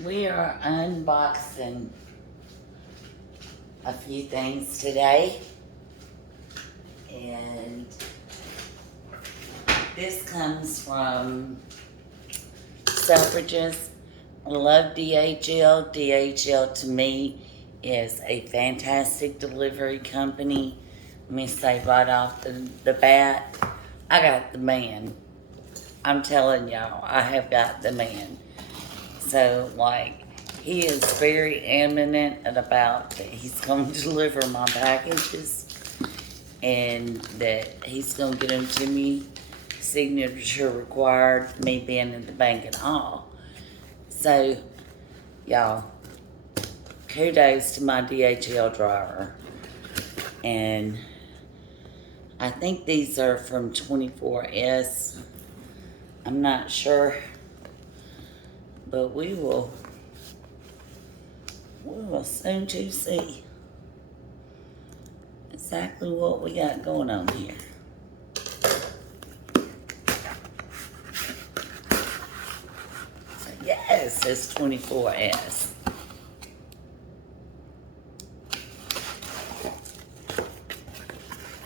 We are unboxing a few things today, and this comes from Selfridges. I love DHL. DHL to me is a fantastic delivery company. Let me say right off the bat, I got the man. I'm telling y'all, I have got the man. So, like, he is very eminent about that he's going to deliver my packages and that he's going to get them to me, signature required, me being in the bank and all. So, y'all, kudos to my DHL driver. And I think these are from 24S. I'm not sure, but we will soon to see exactly what we got going on here. So yes, it's 24S.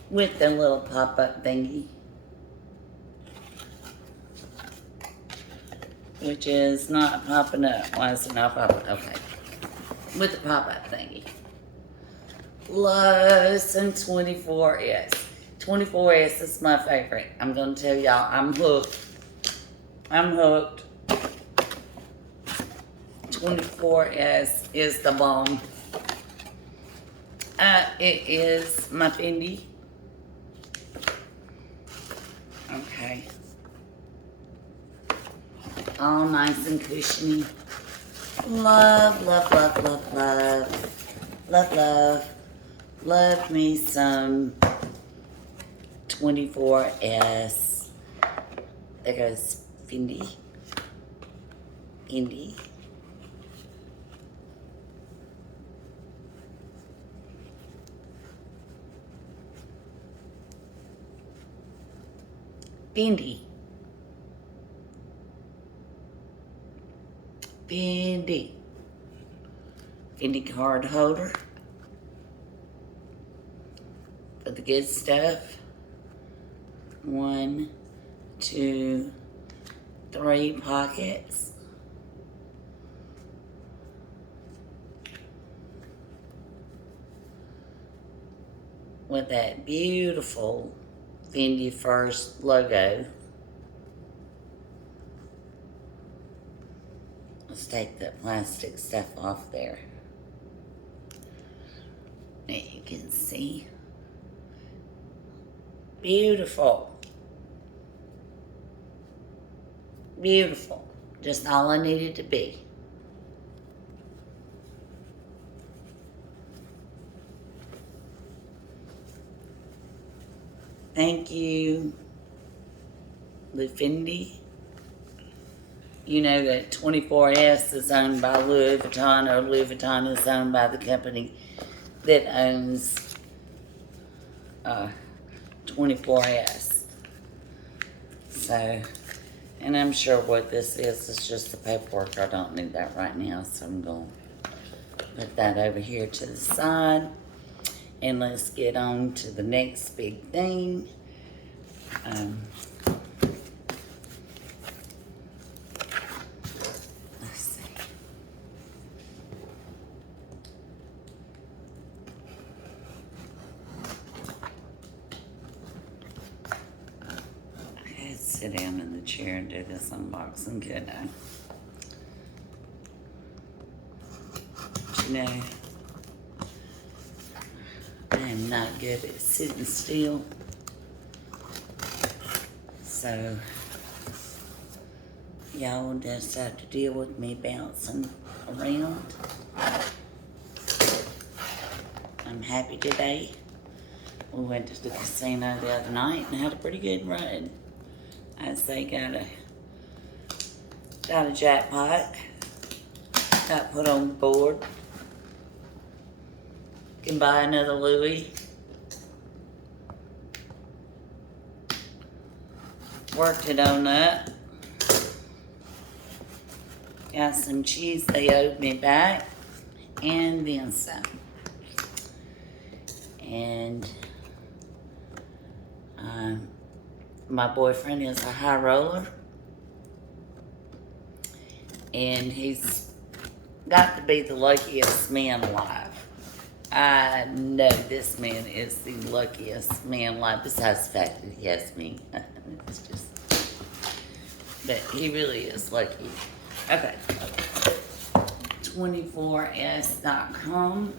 With the little pop-up thingy, which is not popping up. Why is it not popping? Okay. With the pop-up thingy. Listen, 24S. 24S is my favorite. I'm going to tell y'all, I'm hooked. I'm hooked. 24S is the bomb. It is my Fendi. Okay. All nice and cushiony. Love, love, love, love, love. Love, love. Love me some 24S. There goes Fendi. Fendi. Fendi. Fendi. Fendi card holder. For the good stuff. 1, 2, 3 pockets. With that beautiful Fendi First logo. Let's take the plastic stuff off there. There you can see. Beautiful. Beautiful. Just all I needed to be. Thank you, Fendi. You know that 24S is owned by Louis Vuitton, or Louis Vuitton is owned by the company that owns 24S. So, and I'm sure what this is just the paperwork. I don't need that right now, so I'm going to put that over here to the side. And let's get on to the next big thing. Let's see. I had to sit down in the chair and do this unboxing, couldn't I? But you know, I am not good at sitting still. So, y'all will just have to deal with me bouncing around. I'm happy today. We went to the casino the other night and had a pretty good run. I'd say got a jackpot. Got put on board. Can buy another Louis. Worked it on that. got some cheese they owed me back, and then some. And my boyfriend is a high roller, and he's got to be the luckiest man alive. I know this man is the luckiest man alive, besides the fact that he has me. It's just, but he really is lucky. Okay. 24s.com.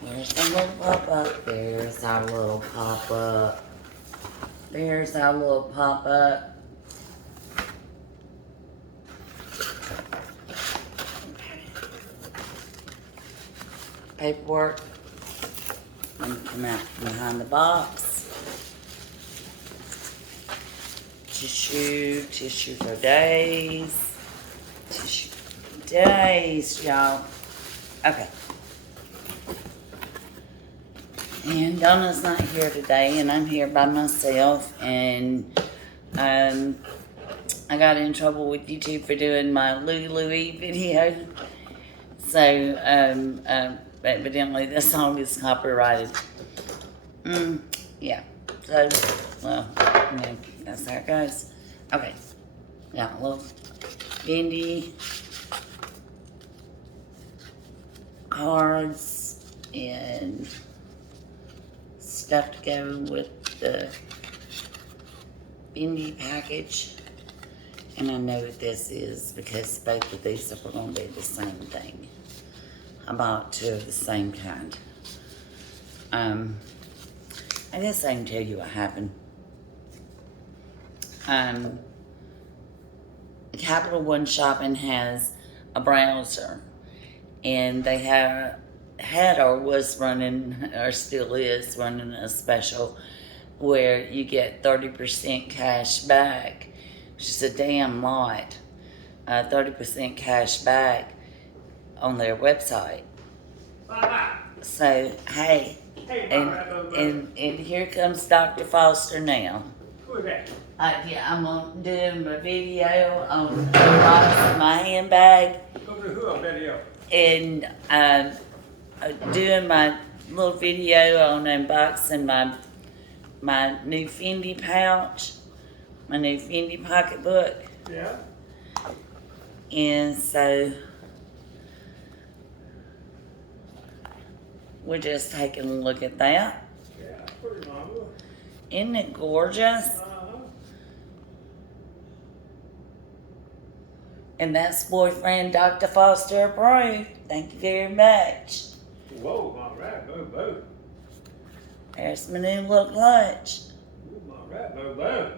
Where's the little pop-up? There's our little pop-up. There's our little pop-up. Paperwork. Let me come out from behind the box. Tissue for days. Tissue for days, y'all. Okay. And Donna's not here today, and I'm here by myself, and I got in trouble with YouTube for doing my Louie video. So, evidently this song is copyrighted. Yeah. So, well, yeah, that's how it goes. Okay. Got a little Fendi cards and stuff to go with the Fendi package. And I know what this is because both of these are going to be the same thing. I bought two of the same kind. I guess I can tell you what happened. Capital One Shopping has a browser, and they had or was running, or still is running, a special where you get 30% cash back, which is a damn lot. 30% cash back on their website. So, hey, and here comes Dr. Foster now. Who is that? Yeah, I'm doing my video on unboxing my handbag. Who a video? And doing my little video on unboxing my new Fendi pouch, my new Fendi pocketbook. Yeah. And so we're just taking a look at that. Yeah, pretty normal. Isn't it gorgeous? And that's boyfriend Dr. Foster approved. Thank you very much. Whoa, all right, boom. There's my new little lunch. All right, boom.